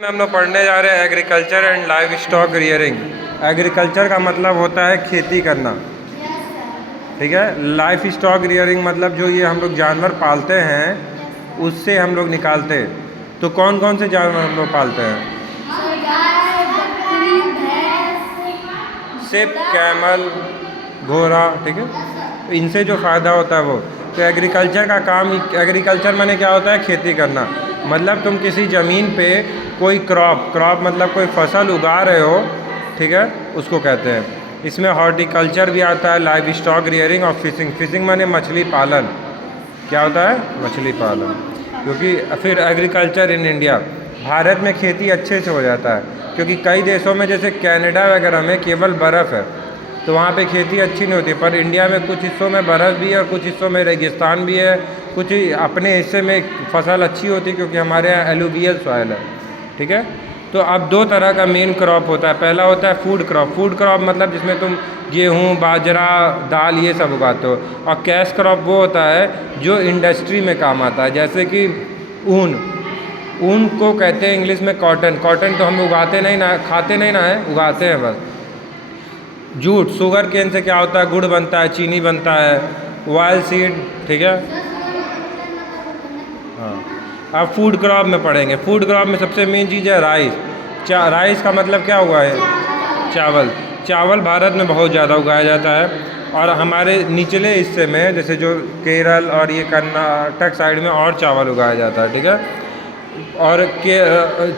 में हम लोग पढ़ने जा रहे हैं agriculture and live stock rearing. Agriculture का मतलब होता है खेती करना, ठीक है। लाइफ स्टॉक रियरिंग मतलब जो ये हम लोग जानवर पालते हैं उससे हम लोग निकालते हैं। तो कौन कौन से जानवर हम लोग पालते हैं? सिर्फ कैमल, घोड़ा, ठीक है। इनसे जो फ़ायदा होता है वो। तो एग्रीकल्चर का काम, एग्रीकल्चर माने क्या होता है? खेती करना। मतलब तुम किसी ज़मीन पे कोई क्रॉप मतलब कोई फसल उगा रहे हो, ठीक है, उसको कहते हैं। इसमें हॉर्टिकल्चर भी आता है, लाइव स्टॉक रियरिंग और फिशिंग माने मछली पालन। क्या होता है? मछली पालन। क्योंकि फिर एग्रीकल्चर इन इंडिया, भारत में खेती अच्छे से हो जाता है क्योंकि कई देशों में जैसे कनाडा वगैरह में केवल बर्फ़ है तो वहाँ पे खेती अच्छी नहीं होती, पर इंडिया में कुछ हिस्सों में बर्फ़ भी है और कुछ हिस्सों में रेगिस्तान भी है। कुछ अपने हिस्से में फसल अच्छी होती है क्योंकि हमारे यहाँ एलुवियल सॉइल है, ठीक है। तो अब दो तरह का मेन क्रॉप होता है। पहला होता है फूड क्रॉप मतलब जिसमें तुम गेहूँ, बाजरा, दाल ये सब उगाते हो। और कैश क्रॉप वो होता है जो इंडस्ट्री में काम आता है, जैसे कि ऊन को कहते हैं इंग्लिश में कॉटन तो हम उगाते नहीं ना, खाते नहीं ना है, उगाते हैं बस। जूट, शुगर केन से क्या होता है? गुड़ बनता है, चीनी बनता है। ऑयल सीड, ठीक है। हाँ, अब फूड क्रॉप में पढ़ेंगे। फूड क्रॉप में सबसे मेन चीज़ है राइस। राइस का मतलब क्या हुआ है? चावल भारत में बहुत ज़्यादा उगाया जाता है और हमारे निचले हिस्से में जैसे जो केरल और ये कर्नाटक साइड में और चावल उगाया जाता है, ठीक है। और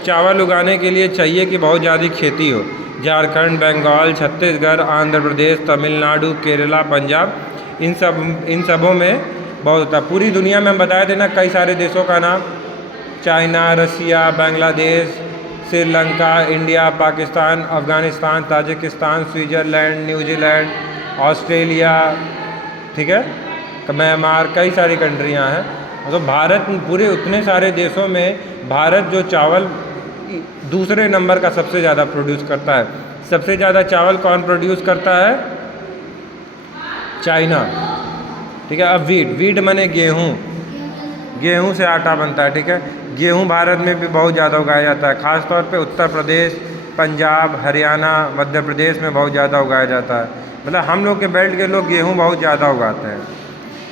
चावल उगाने के लिए चाहिए कि बहुत ज़्यादा खेती हो। झारखंड, बंगाल, छत्तीसगढ़, आंध्र प्रदेश, तमिलनाडु, केरला, पंजाब, इन सबों में बहुत होता है। पूरी दुनिया में हम बताए थे ना कई सारे देशों का नाम, China, Russia, Bangladesh, Sri Lanka, India, Pakistan, Afghanistan, Tajikistan, Switzerland, New Zealand, Australia, ठीक है, म्यांमार, कई सारी कंट्रियाँ हैं। तो भारत पूरे उतने सारे देशों में भारत जो चावल दूसरे नंबर का सबसे ज़्यादा प्रोड्यूस करता है। सबसे ज़्यादा चावल कौन प्रोड्यूस करता है? चाइना, ठीक है। अब वीट माने गेहूँ से आटा बनता है, ठीक है। गेहूँ भारत में भी बहुत ज़्यादा उगाया जाता है, ख़ासतौर पे उत्तर प्रदेश, पंजाब, हरियाणा, मध्य प्रदेश में बहुत ज़्यादा उगाया जाता है। मतलब हम लोग के बेल्ट के लोग गेहूँ बहुत ज़्यादा उगाते हैं,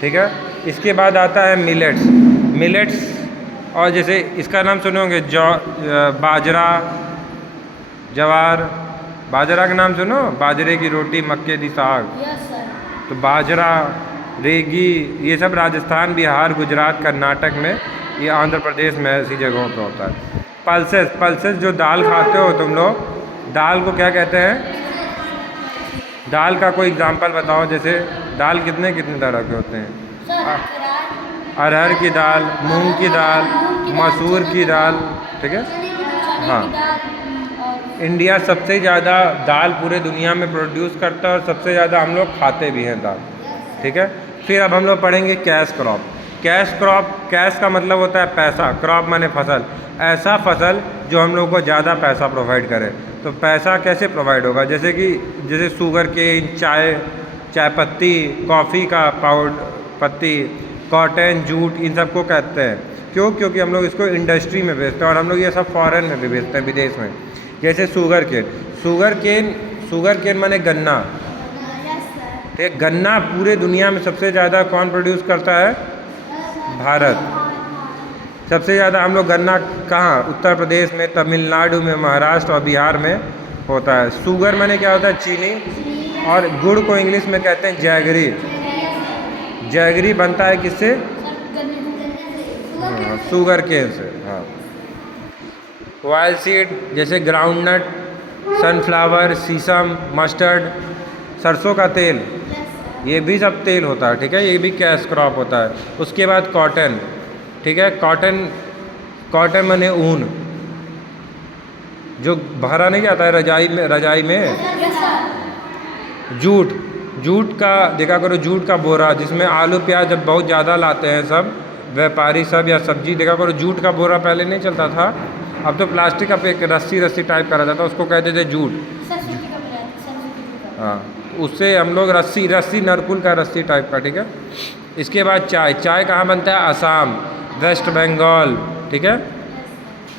ठीक है। इसके बाद आता है मिलेट्स और जैसे इसका नाम सुने होंगे बाजरा, जवार। बाजरा का नाम सुनो, बाजरे की रोटी, मक्के की साग। तो बाजरा, रेगी, ये सब राजस्थान, बिहार, गुजरात, कर्नाटक में, ये आंध्र प्रदेश में ऐसी जगहों पे होता है। पल्सेस जो दाल खाते हो तुम लोग, दाल को क्या कहते हैं? दाल का कोई एग्जांपल बताओ। जैसे दाल कितने तरह के होते हैं? अरहर की दाल, मूंग की दाल, मसूर की दाल, ठीक है। हाँ, इंडिया सबसे ज़्यादा दाल पूरे दुनिया में प्रोड्यूस करता है और सबसे ज़्यादा हम लोग खाते भी हैं दाल, ठीक है। फिर अब हम लोग पढ़ेंगे कैश क्रॉप। कैश का मतलब होता है पैसा, क्रॉप माने फसल। ऐसा फसल जो हम लोग को ज़्यादा पैसा प्रोवाइड करे। तो पैसा कैसे प्रोवाइड होगा? जैसे शुगर केन, चाय पत्ती, कॉफ़ी का पत्ती, कॉटन, जूट, इन सबको कहते हैं। क्योंकि हम लोग इसको इंडस्ट्री में बेचते हैं और हम लोग ये सब फॉरेन में भी बेचते हैं, विदेश में। जैसे शुगर केन माने गन्ना। तो गन्ना पूरे दुनिया में सबसे ज़्यादा कौन प्रोड्यूस करता है? भारत। सबसे ज़्यादा हम लोग गन्ना कहाँ? उत्तर प्रदेश में, तमिलनाडु में, महाराष्ट्र और बिहार में होता है। शुगर माने क्या होता है? चीनी। और गुड़ को इंग्लिश में कहते हैं जैगरी बनता है किससे? शुगर केन से। हाँ, ऑयल सीड जैसे ग्राउंडनट, सनफ्लावर, सीसम, मस्टर्ड, सरसों का तेल, ये भी सब तेल होता है, ठीक है। ये भी कैश क्रॉप होता है। उसके बाद कॉटन, ठीक है। कॉटन माने ऊन, जो भरा नहीं जाता है रजाई में। जूट का देखा करो, जूट का बोरा जिसमें आलू प्याज जब बहुत ज़्यादा लाते हैं सब व्यापारी सब या सब्जी, देखा करो जूट का बोरा पहले नहीं चलता था, अब तो प्लास्टिक का एक रस्सी टाइप करा जाता है, उसको कहते थे जूट। हाँ, उससे हम लोग रस्सी नरकुल का रस्सी टाइप का, ठीक है। इसके बाद चाय कहाँ बनता है? असम, वेस्ट बंगाल, ठीक है।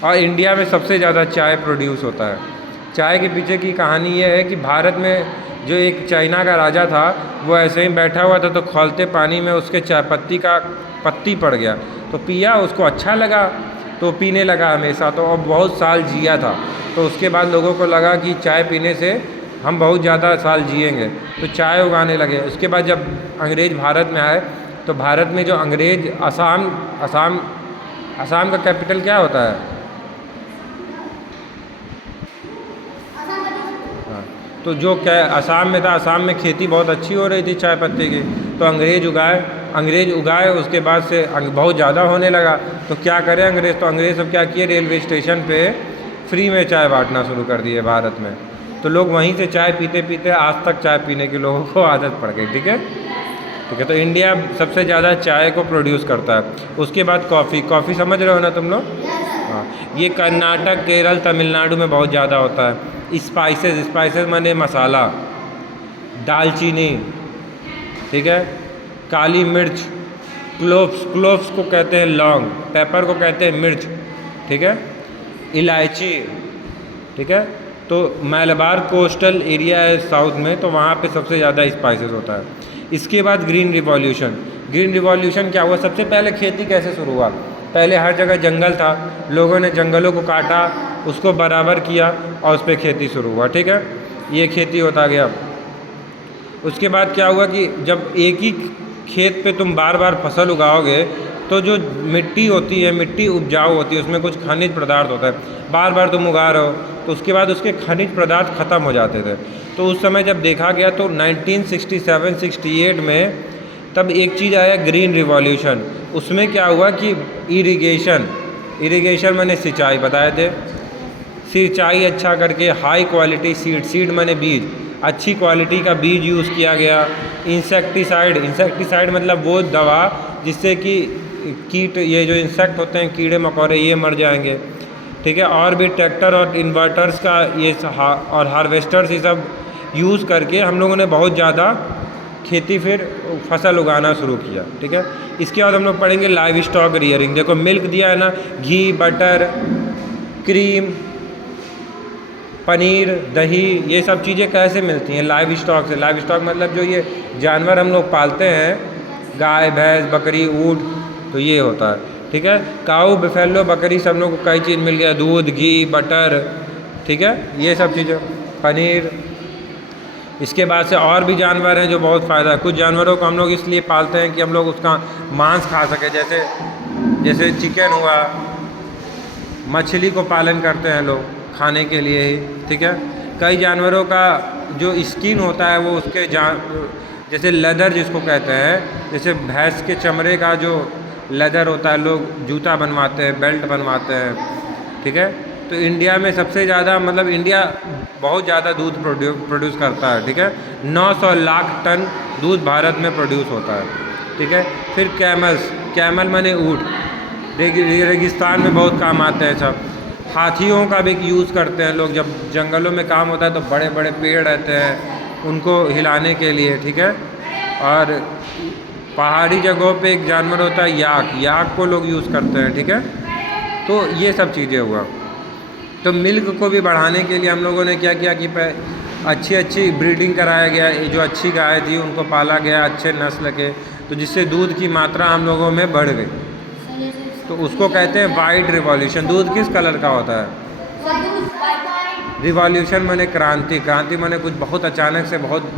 और इंडिया में सबसे ज़्यादा चाय प्रोड्यूस होता है। चाय के पीछे की कहानी ये है कि भारत में जो एक चाइना का राजा था, वो ऐसे ही बैठा हुआ था तो खौलते पानी में उसके चाय पत्ती का पत्ती पड़ गया, तो पिया, उसको अच्छा लगा तो पीने लगा हमेशा, तो अब बहुत साल जिया था। तो उसके बाद लोगों को लगा कि चाय पीने से हम बहुत ज़्यादा साल जिएंगे, तो चाय उगाने लगे। उसके बाद जब अंग्रेज़ भारत में आए, तो भारत में जो अंग्रेज़ असम का कैपिटल क्या होता है? हाँ, तो जो क्या असम में था, असम में खेती बहुत अच्छी हो रही थी चाय पत्ती की, तो अंग्रेज़ उगाए। उसके बाद से बहुत ज़्यादा होने लगा, तो क्या करें अंग्रेज़, तो अंग्रेज़ अब क्या किए, रेलवे स्टेशन पे फ्री में चाय बांटना शुरू कर दिए भारत में। तो लोग वहीं से चाय पीते पीते आज तक चाय पीने की लोगों को आदत पड़ गई। ठीक है, तो इंडिया सबसे ज़्यादा चाय को प्रोड्यूस करता है। उसके बाद कॉफ़ी समझ रहे हो ना तुम लोग? हाँ, ये कर्नाटक, केरल, तमिलनाडु में बहुत ज़्यादा होता है। स्पाइसेस माने मसाला, दालचीनी, ठीक है, काली मिर्च, क्लोव्स को कहते हैं लौंग, पेपर को कहते हैं मिर्च, ठीक है, इलायची, ठीक है। तो मलबार कोस्टल एरिया है साउथ में, तो वहाँ पे सबसे ज़्यादा स्पाइसेस होता है। इसके बाद ग्रीन रिवॉल्यूशन क्या हुआ? सबसे पहले खेती कैसे शुरू हुआ? पहले हर जगह जंगल था, लोगों ने जंगलों को काटा, उसको बराबर किया और उस पर खेती शुरू हुआ। ठीक है, ये खेती होता गया। उसके बाद क्या हुआ कि जब एक ही खेत पे तुम बार बार फसल उगाओगे, तो जो मिट्टी होती है, मिट्टी उपजाऊ होती है, उसमें कुछ खनिज पदार्थ होता है। बार बार तुम उगा रहे हो, तो उसके बाद उसके खनिज पदार्थ ख़त्म हो जाते थे। तो उस समय जब देखा गया, तो 1967-68 में तब एक चीज़ आया, ग्रीन रिवॉल्यूशन। उसमें क्या हुआ कि इरिगेशन माने सिंचाई, बताए थे, सिंचाई अच्छा करके हाई क्वालिटी सीड माने बीज, अच्छी क्वालिटी का बीज यूज़ किया गया। इंसेक्टिसाइड मतलब वो दवा जिससे कि कीट, ये जो इंसेक्ट होते हैं, कीड़े मकोड़े, ये मर जाएंगे। ठीक है, और भी ट्रैक्टर और इन्वर्टर्स का ये और हार्वेस्टर्स, ये सब यूज़ करके हम लोगों ने बहुत ज़्यादा खेती फिर फसल उगाना शुरू किया। ठीक है, इसके बाद हम लोग पढ़ेंगे लाइव स्टॉक रियरिंग। देखो मिल्क दिया है ना, घी, बटर, क्रीम, पनीर, दही, ये सब चीज़ें कैसे मिलती हैं? लाइव स्टॉक से। लाइव स्टॉक मतलब जो ये जानवर हम लोग पालते हैं, गाय, भैंस, बकरी, ऊँट, तो ये होता है। ठीक है, काऊ, बफेलो, बकरी, सब लोग को कई चीज़ मिल गया, दूध, घी, बटर, ठीक है, ये सब चीज़ें, पनीर। इसके बाद से और भी जानवर हैं जो बहुत फ़ायदा है। कुछ जानवरों को हम लोग इसलिए पालते हैं कि हम लोग उसका मांस खा सकें, जैसे चिकन हुआ, मछली को पालन करते हैं लोग खाने के लिए ही। ठीक है, कई जानवरों का जो स्किन होता है, वो उसके जैसे लेदर जिसको कहते हैं, जैसे भैंस के चमड़े का जो लेदर होता है, लोग जूता बनवाते हैं, बेल्ट बनवाते हैं। ठीक है, तो इंडिया में सबसे ज़्यादा, मतलब इंडिया बहुत ज़्यादा दूध प्रोड्यूस करता है। ठीक है, 900 लाख टन दूध भारत में प्रोड्यूस होता है। ठीक है, फिर कैमल माने ऊँट, रेगिस्तान में बहुत काम आते हैं सब। हाथियों का भी यूज़ करते हैं लोग, जब जंगलों में काम होता है तो बड़े बड़े पेड़ रहते हैं, उनको हिलाने के लिए। ठीक है, और पहाड़ी जगहों पे एक जानवर होता है याक को लोग यूज़ करते हैं। ठीक है, तो ये सब चीज़ें हुआ। तो मिल्क को भी बढ़ाने के लिए हम लोगों ने क्या किया कि अच्छी ब्रीडिंग कराया गया, जो अच्छी गाय थी उनको पाला गया अच्छे नस्ल के, तो जिससे दूध की मात्रा हम लोगों में बढ़ गई। तो उसको कहते हैं वाइट रिवॉल्यूशन। दूध किस कलर का होता है? रिवॉल्यूशन माने क्रांति माने कुछ बहुत अचानक से बहुत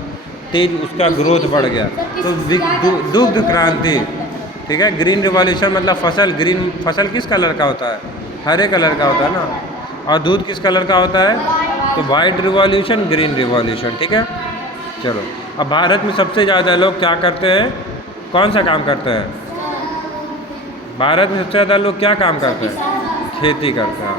तेज उसका ग्रोथ बढ़ गया, तो दुग्ध क्रांति। ठीक है, ग्रीन रिवॉल्यूशन मतलब फसल किस कलर का होता है? हरे कलर का होता है ना। और दूध किस कलर का होता है? तो वाइट रिवॉल्यूशन, ग्रीन रिवॉल्यूशन। ठीक है, चलो अब भारत में सबसे ज़्यादा लोग क्या करते हैं, कौन सा काम करते हैं? भारत में सबसे ज़्यादा लोग क्या काम करते हैं? खेती करते हैं।